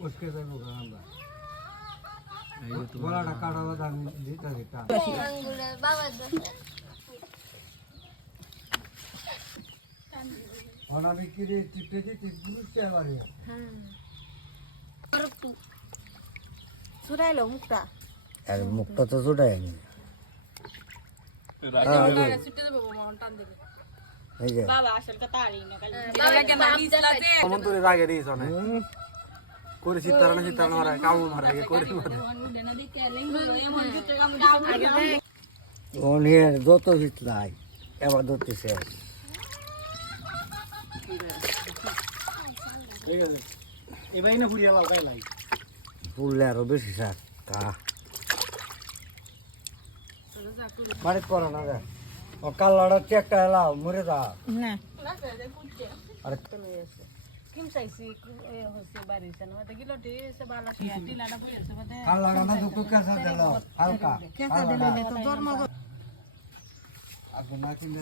उसके बोला काटा हुआ देता देता और अभी किरे चिट्टे चिट्टे पुरुष के वाले सुरायलो मुक्ता अरे मुक्ता तो सुटायनी बाबा असेल का ताळी ना मंतुरे रागे दिस ना कोरी सितारा मारा काम मारा ये कोरी मारा ओने যত হিটলাই এবার ধরতে শেষ ঠিক আছে এবাই না পুরিয়া লাল গায় লাই ফুললে আরো বেশি শাক কা মারে করো না রে ও কালাড়া চেকটা লাও মরে যা না আরে किम साइसी होसे बारिसन मते गिलोटी से बाला टिलाडा बोलसे मते कालाड़ा ना दुख कैसा देलो हल्का कैसा देले तो जोर मगो अब ना किन